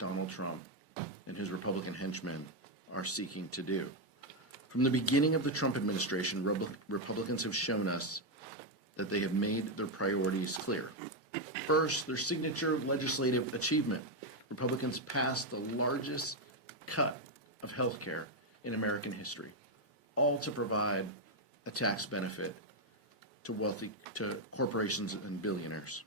Donald Trump and his Republican henchmen are seeking to do. From the beginning of the Trump administration, Republicans have shown us that they have made their priorities clear. First, their signature legislative achievement. Republicans passed the largest cut of health care in American history, all to provide a tax benefit to corporations and billionaires.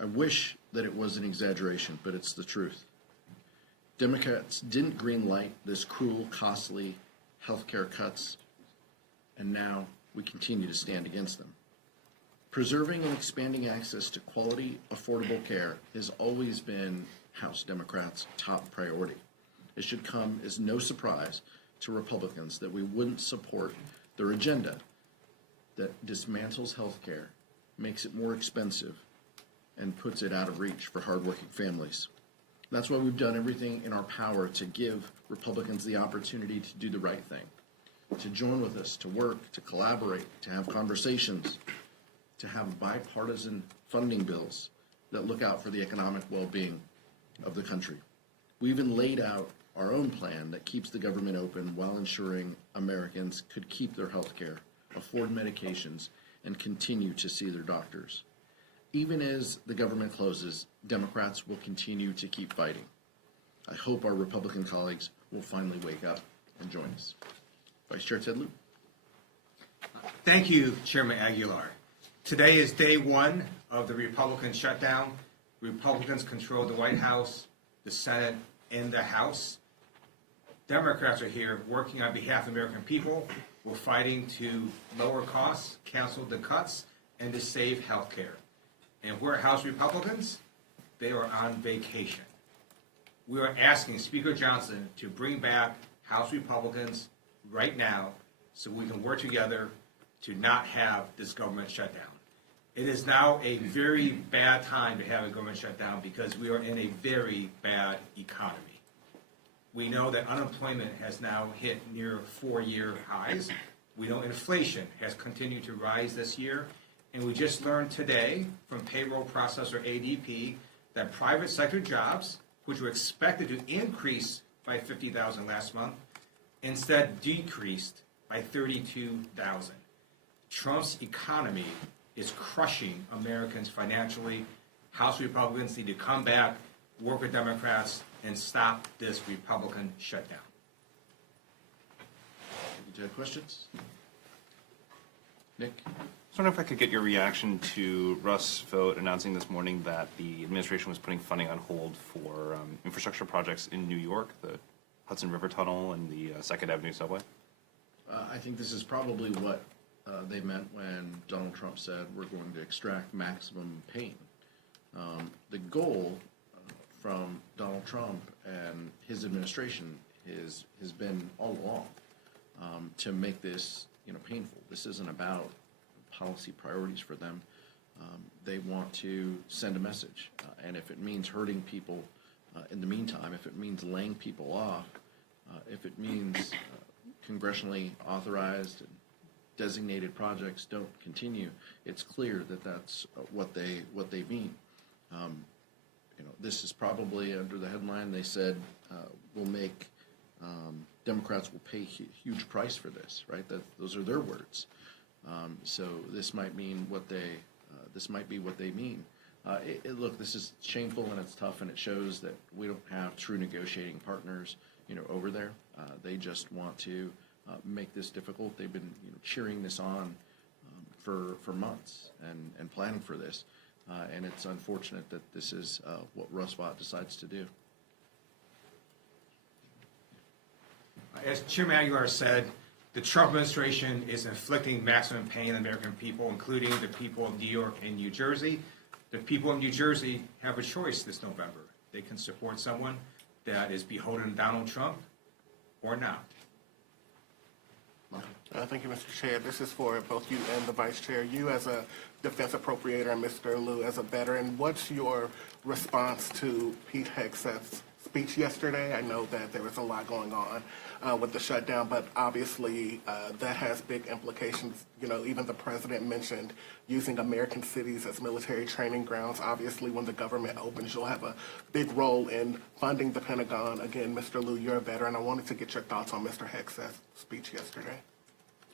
I wish that it was an exaggeration, but it's the truth. Democrats didn't greenlight this cruel, costly health care cuts, and now we continue to stand against them. Preserving and expanding access to quality, affordable care has always been House Democrats' top priority. It should come as no surprise to Republicans that we wouldn't support their agenda that dismantles health care, makes it more expensive, and puts it out of reach for hardworking families. That's why we've done everything in our power to give Republicans the opportunity to do the right thing, to join with us, to work, to collaborate, to have conversations, to have bipartisan funding bills that look out for the economic well-being of the country. We even laid out our own plan that keeps the government open while ensuring Americans could keep their health care, afford medications, and continue to see their doctors. Even as the government closes, Democrats will continue to keep fighting. I hope our Republican colleagues will finally wake up and join us. Vice Chair Ted Lieu. Thank you, Chairman Aguilar. Today is day one of the Republican shutdown. Republicans control the White House, the Senate, and the House. Democrats are here working on behalf of the American people. We're fighting to lower costs, cancel the cuts, and to save health care. And we're House Republicans. They are on vacation. We are asking Speaker Johnson to bring back House Republicans right now so we can work together to not have this government shutdown. It is now a very bad time to have a government shutdown because we are in a very bad economy. We know that unemployment has now hit near 4-year highs. We know inflation has continued to rise this year. And we just learned today from payroll processor ADP that private sector jobs, which were expected to increase by 50,000 last month, instead decreased by 32,000. Trump's economy is crushing Americans financially. House Republicans need to come back, work with Democrats, and stop this Republican shutdown. Do you have questions? Nick? I was wondering if I could get your reaction to Russ Vought announcing this morning that the administration was putting funding on hold for infrastructure projects in New York, the Hudson River Tunnel and the 2nd Avenue subway. I think this is probably what they meant when Donald Trump said we're going to extract maximum pain. The goal from Donald Trump and his administration has been all along to make this painful. This isn't about policy priorities for them. They want to send a message, and if it means hurting people in the meantime, if it means laying people off, if it means congressionally authorized and designated projects don't continue, it's clear that that's what they mean. This is probably under the headline they said will make Democrats will pay a huge price for this, right? Those are their words. So this might mean what this might be what they mean. Look, this is shameful and it's tough, and it shows that we don't have true negotiating partners, over there. They just want to make this difficult. They've been cheering this on for months and planning for this, and it's unfortunate that this is what Russ Vought decides to do. As Chairman Aguilar said, the Trump administration is inflicting maximum pain on American people, including the people of New York and New Jersey. The people of New Jersey have a choice this November. They can support someone that is beholden to Donald Trump or not. Thank you, Mr. Chair. This is for both you and the Vice Chair. You as a defense appropriator and Mr. Lieu as a veteran, what's your response to Pete Hegseth's speech yesterday. I know that there was a lot going on with the shutdown, but obviously that has big implications. You know, even the president mentioned using American cities as military training grounds. Obviously, when the government opens, you'll have a big role in funding the Pentagon. Again, Mr. Lieu, you're a veteran. I wanted to get your thoughts on Mr. Hex's speech yesterday.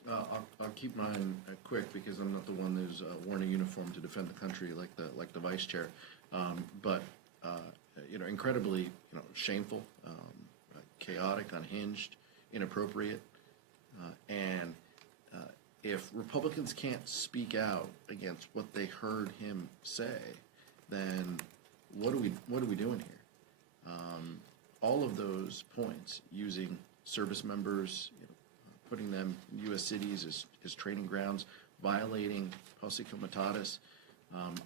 I'll keep mine quick because I'm not the one who's worn a uniform to defend the country like the vice chair. But you know, incredibly, you know, shameful, chaotic, unhinged, inappropriate, and if Republicans can't speak out against what they heard him say, then what are we doing here? All of those points, using service members, you know, putting them in U.S. cities as training grounds, violating posse comitatus.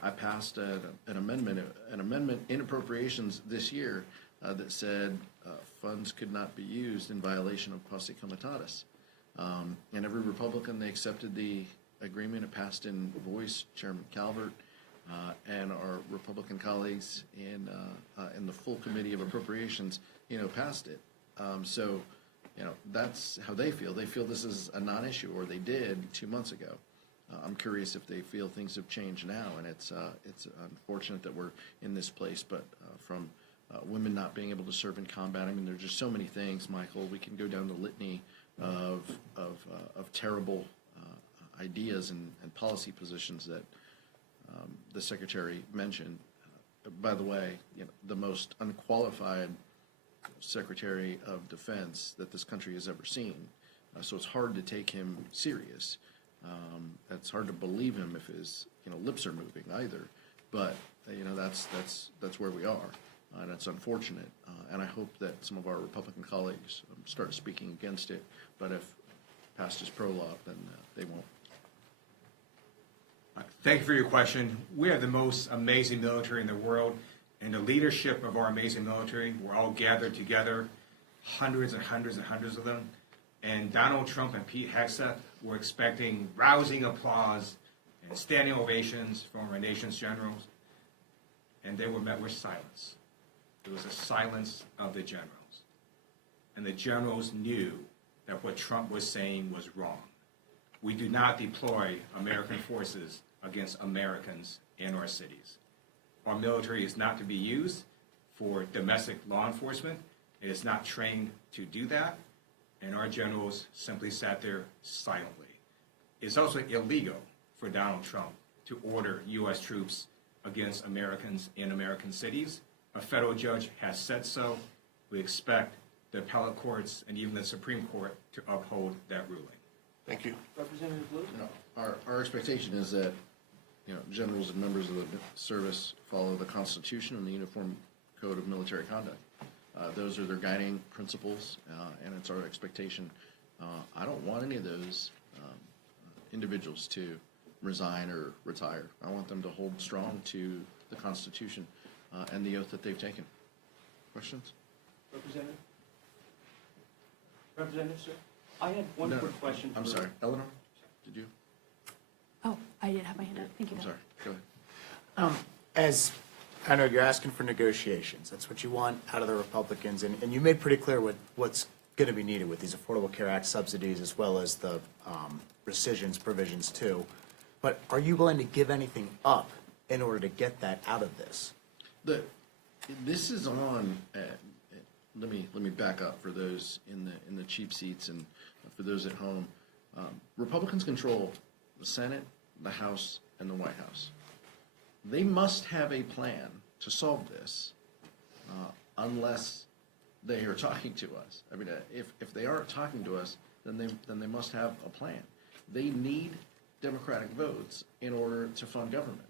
I passed an amendment in appropriations this year that said funds could not be used in violation of posse comitatus. And every Republican, they accepted the agreement. It passed in voice. Chairman Calvert and our Republican colleagues in the full committee of appropriations, you know, passed it. So, you know, that's how they feel. They feel this is a non-issue, or they did 2 months ago. I'm curious if they feel things have changed now, and it's unfortunate that we're in this place. But from women not being able to serve in combat, I mean, there's just so many things, Michael. We can go down the litany of terrible ideas and policy positions that the Secretary mentioned. By the way, you know, the most unqualified Secretary of Defense that this country has ever seen. So it's hard to take him serious. It's hard to believe him if his, you know, lips are moving either. But you know, that's where we are, and it's unfortunate. And I hope that some of our Republican colleagues start speaking against it. But if past is prologue, then they won't. Thank you for your question. We have the most amazing military in the world, and the leadership of our amazing military, we're all gathered together, hundreds and hundreds and hundreds of them. And Donald Trump and Pete Hegseth were expecting rousing applause and standing ovations from our nation's generals, and they were met with silence. It was a silence of the generals. And the generals knew that what Trump was saying was wrong. We do not deploy American forces against Americans in our cities. Our military is not to be used for domestic law enforcement. It is not trained to do that. And our generals simply sat there silently. It's also illegal for Donald Trump to order U.S. troops against Americans in American cities. A federal judge has said so. We expect the appellate courts and even the Supreme Court to uphold that ruling. Thank you. Representative Lieu? You know, our expectation is that, you know, generals and members of the service follow the Constitution and the Uniform Code of Military Conduct. Those are their guiding principles, and it's our expectation. I don't want any of those individuals to resign or retire. I want them to hold strong to the Constitution and the oath that they've taken. Questions? Representative? Representative, sir? I had one No, quick question. I'm for- sorry. Eleanor, did you? Oh, I didn't have my hand up. Thank you. I'm sorry. Go ahead. As I know you're asking for negotiations, that's what you want out of the Republicans, and you made pretty clear what's going to be needed with these Affordable Care Act subsidies as well as the rescissions provisions too. But are you willing to give anything up in order to get that out of this? This is on. Let me back up for those in the cheap seats and for those at home. Republicans control the Senate, the House, and the White House. They must have a plan to solve this, unless they are talking to us. I mean, if they aren't talking to us, then they must have a plan. They need Democratic votes in order to fund government.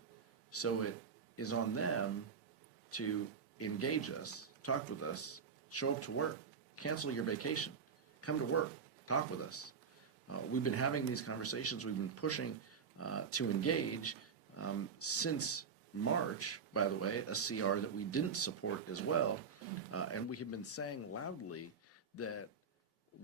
So it is on them to engage us, talk with us, show up to work, cancel your vacation, come to work, talk with us. We've been having these conversations. We've been pushing to engage since March, by the way, a CR that we didn't support as well. And we have been saying loudly that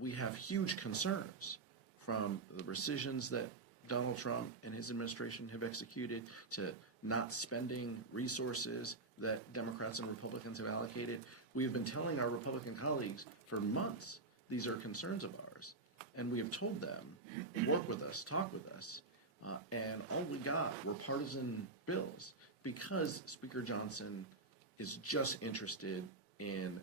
we have huge concerns from the rescissions that Donald Trump and his administration have executed to not spending resources that Democrats and Republicans have allocated. We have been telling our Republican colleagues for months, these are concerns of ours. And we have told them, work with us, talk with us. And all we got were partisan bills because Speaker Johnson is just interested in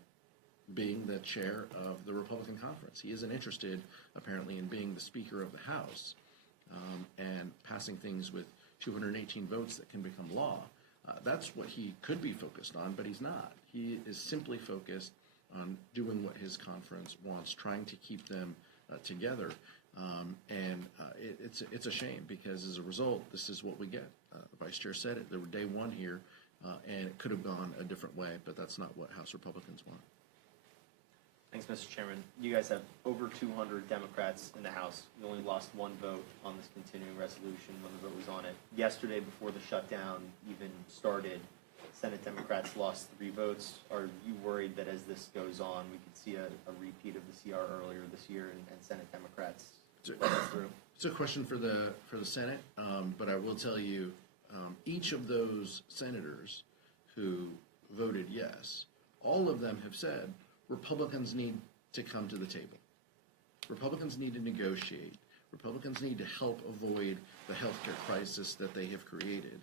being the chair of the Republican conference. He isn't interested, apparently, in being the Speaker of the House and passing things with 218 votes that can become law. That's what he could be focused on, but he's not. He is simply focused on doing what his conference wants, trying to keep them together. It's a shame because as a result, this is what we get. The Vice Chair said it. There were day one here, and it could have gone a different way, but that's not what House Republicans want. Thanks, Mr. Chairman. You guys have over 200 Democrats in the House. You only lost one vote on this continuing resolution when the vote was on it. Yesterday, before the shutdown even started, Senate Democrats lost 3 votes. Are you worried that as this goes on, we could see a repeat of the CR earlier this year and Senate Democrats let us through? It's a question for the Senate, but I will tell you, each of those senators who voted yes, all of them have said Republicans need to come to the table. Republicans need to negotiate. Republicans need to help avoid the healthcare crisis that they have created.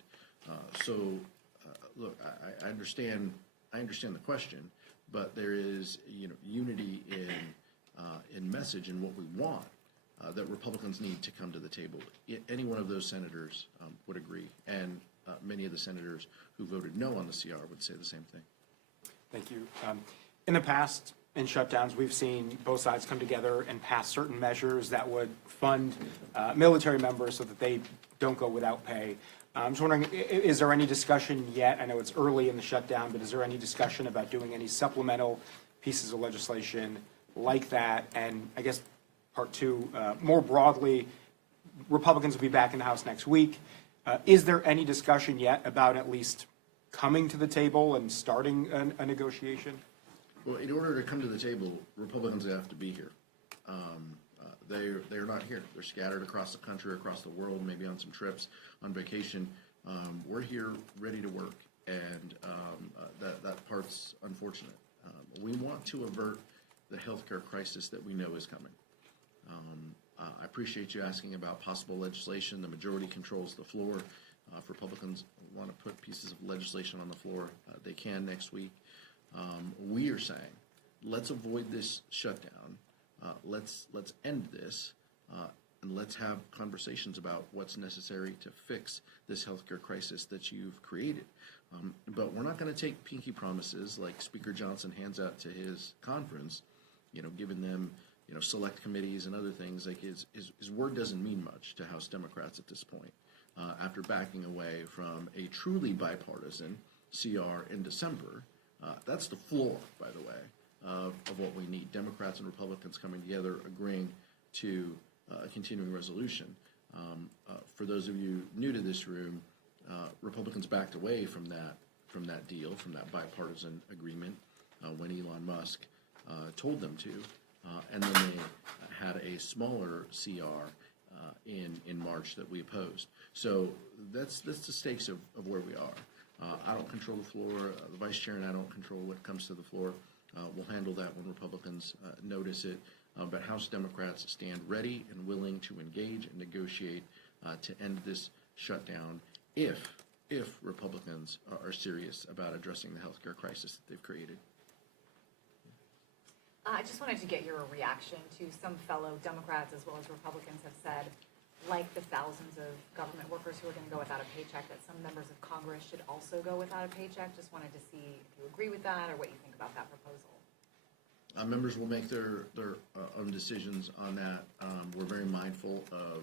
Look, I understand the question, but there is unity in message and what we want. That Republicans need to come to the table. Any one of those senators would agree, and many of the senators who voted no on the CR would say the same thing. Thank you. In the past, in shutdowns, we've seen both sides come together and pass certain measures that would fund military members so that they don't go without pay. I'm just wondering, is there any discussion yet? I know it's early in the shutdown, but is there any discussion about doing any supplemental pieces of legislation like that? And I guess part two, more broadly, Republicans will be back in the House next week. Is there any discussion yet about at least coming to the table and starting a negotiation? Well, in order to come to the table, Republicans have to be here. They're not here. They're scattered across the country, across the world, maybe on some trips, on vacation. We're here ready to work, and that part's unfortunate. We want to avert the healthcare crisis that we know is coming. I appreciate you asking about possible legislation. The majority controls the floor. If Republicans want to put pieces of legislation on the floor, they can next week. We are saying, let's avoid this shutdown. Let's end this, and let's have conversations about what's necessary to fix this healthcare crisis that you've created. But we're not going to take pinky promises like Speaker Johnson hands out to his conference, giving them select committees and other things. Like his word doesn't mean much to House Democrats at this point. After backing away from a truly bipartisan CR in December, that's the floor, by the way, of what we need. Democrats and Republicans coming together, agreeing to a continuing resolution. For those of you new to this room, Republicans backed away from that deal, from that bipartisan agreement, when Elon Musk told them to. And then they had a smaller CR in March that we opposed. So that's the stakes of where we are. I don't control the floor. The Vice Chair and I don't control what comes to the floor. We'll handle that when Republicans notice it. But House Democrats stand ready and willing to engage and negotiate to end this shutdown if Republicans are serious about addressing the healthcare crisis that they've created. I just wanted to get your reaction to some fellow Democrats as well as Republicans have said, like the thousands of government workers who are going to go without a paycheck, that some members of Congress should also go without a paycheck. Just wanted to see if you agree with that or what you think about that proposal. Members will make their own decisions on that. We're very mindful of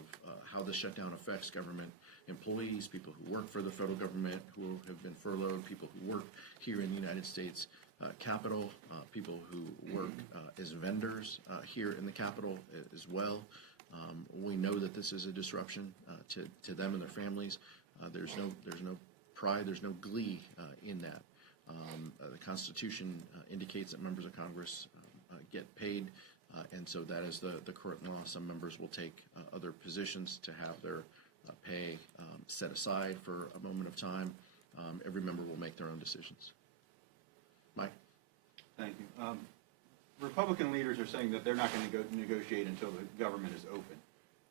how the shutdown affects government employees, people who work for the federal government, who have been furloughed, people who work here in the United States Capitol, people who work as vendors here in the Capitol as well. We know that this is a disruption to them and their families. There's no pride, there's no glee in that. The Constitution indicates that members of Congress get paid, and so that is the current law. Some members will take other positions to have their pay set aside for a moment of time. Every member will make their own decisions. Mike? Thank you. Republican leaders are saying that they're not going to negotiate until the government is open.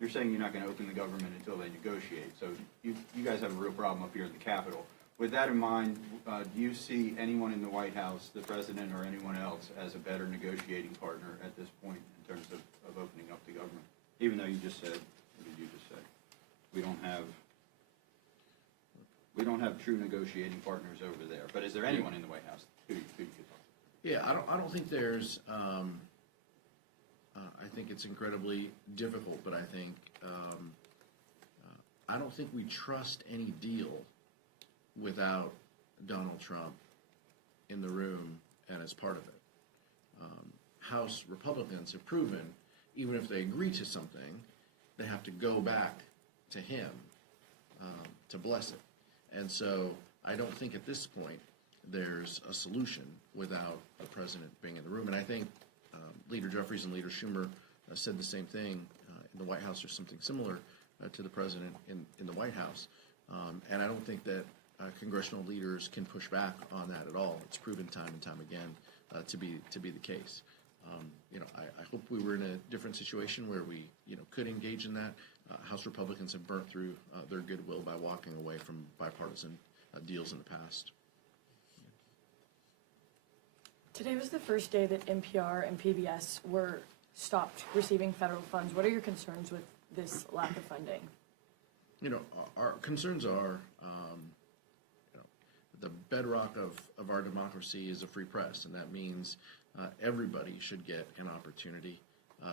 They're saying you're not going to open the government until they negotiate. So you guys have a real problem up here at the Capitol. With that in mind, do you see anyone in the White House, the president or anyone else, as a better negotiating partner at this point in terms of opening up the government? Even though you just said, what did you just say? We don't have true negotiating partners over there. But is there anyone in the White House who you could talk to? Yeah, I don't think there's. I think it's incredibly difficult, but I think I don't think we trust any deal without Donald Trump in the room and as part of it. House Republicans have proven, even if they agree to something, they have to go back to him to bless it. And so I don't think at this point there's a solution without the president being in the room. And I think Leader Jeffries and Leader Schumer said the same thing in the White House, or something similar to the president in the White House. And I don't think that congressional leaders can push back on that at all. It's proven time and time again to be the case. I hope we were in a different situation where we could engage in that. House Republicans have burnt through their goodwill by walking away from bipartisan deals in the past. Today was the first day that NPR and PBS were stopped receiving federal funds. What are your concerns with this lack of funding? Our concerns are, the bedrock of our democracy is a free press, and that means everybody should get an opportunity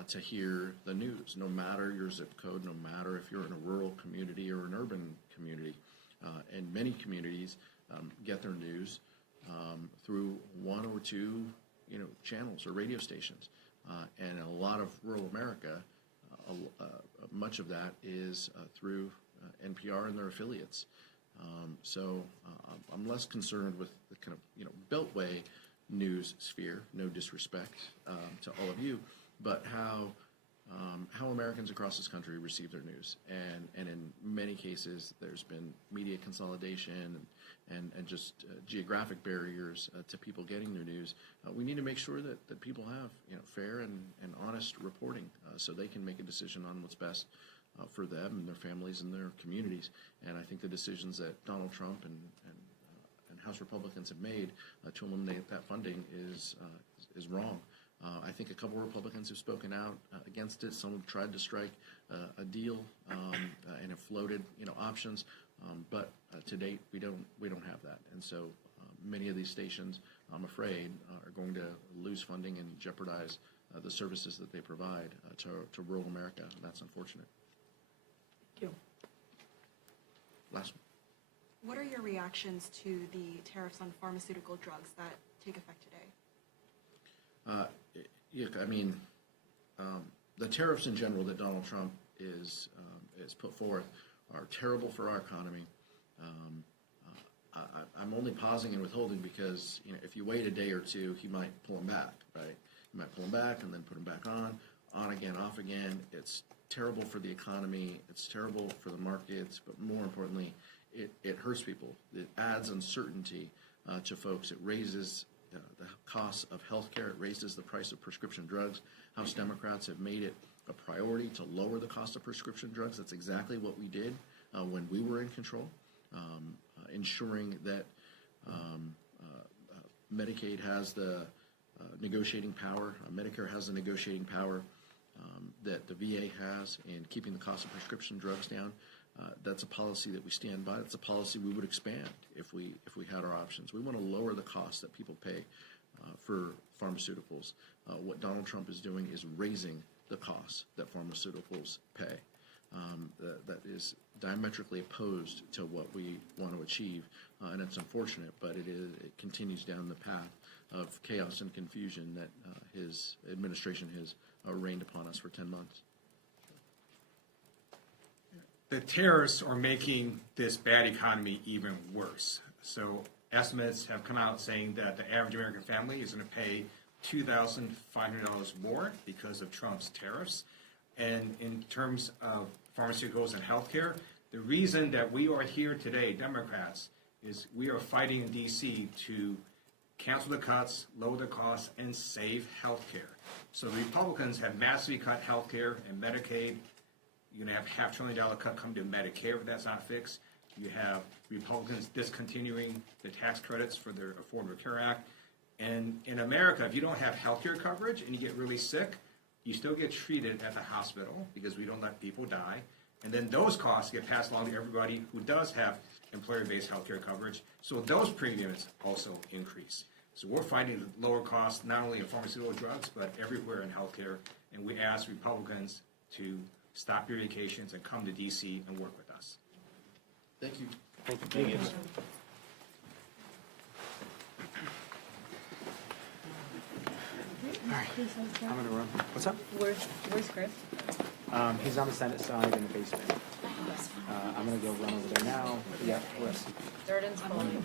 to hear the news, no matter your zip code, no matter if you're in a rural community or an urban community. And many communities get their news through one or two, channels or radio stations. And a lot of rural America, much of that is through NPR and their affiliates. So I'm less concerned with the kind of beltway news sphere. No disrespect to all of you, but how Americans across this country receive their news, and in many cases there's been media consolidation and just geographic barriers to people getting their news. We need to make sure that people have fair and honest reporting so they can make a decision on what's best for them and their families and their communities. And I think the decisions that Donald Trump and House Republicans have made to eliminate that funding is wrong. I think a couple of Republicans have spoken out against it. Some have tried to strike a deal and have floated options, but to date we don't have that. And so many of these stations, I'm afraid, are going to lose funding and jeopardize the services that they provide to rural America. And that's unfortunate. Thank you. Last one. What are your reactions to the tariffs on pharmaceutical drugs that take effect today? The tariffs in general that Donald Trump is put forth are terrible for our economy. I'm only pausing and withholding because if you wait a day or two, he might pull them back, right? He might pull them back and then put them back on again, off again. It's terrible for the economy. It's terrible for the markets, but more importantly, it hurts people. It adds uncertainty to folks. It raises the cost of health care. It raises the price of prescription drugs. House Democrats have made it a priority to lower the cost of prescription drugs. That's exactly what we did when we were in control, ensuring that Medicaid has the negotiating power, Medicare has the negotiating power that the VA has in keeping the cost of prescription drugs down. That's a policy that we stand by. That's a policy we would expand if we had our options. We want to lower the cost that people pay for pharmaceuticals. What Donald Trump is doing is raising the costs that pharmaceuticals pay. That is diametrically opposed to what we want to achieve, and it's unfortunate, but it continues down the path of chaos and confusion that his administration has rained upon us for 10 months. The tariffs are making this bad economy even worse. So estimates have come out saying that the average American family is going to pay $2,500 more because of Trump's tariffs. And in terms of pharmaceuticals and healthcare, the reason that we are here today, Democrats, is we are fighting in D.C. to cancel the cuts, lower the costs, and save healthcare. So the Republicans have massively cut healthcare and Medicaid. You're gonna have $500 billion cut come to Medicare if that's not fixed. You have Republicans discontinuing the tax credits for their Affordable Care Act. And in America, if you don't have healthcare coverage and you get really sick, you still get treated at the hospital because we don't let people die. And then those costs get passed along to everybody who does have employer-based healthcare coverage. So those premiums also increase. So we're fighting the lower costs, not only in pharmaceutical drugs, but everywhere in healthcare. And we ask Republicans to stop your vacations and come to DC and work with us. Thank you. Thank you. I'm gonna run. What's up? Where's Chris? He's on the Senate side in the basement. I'm gonna go run over there now. Yeah, where's? Durden's phone.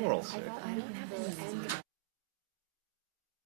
Laurel's sick. I don't have the end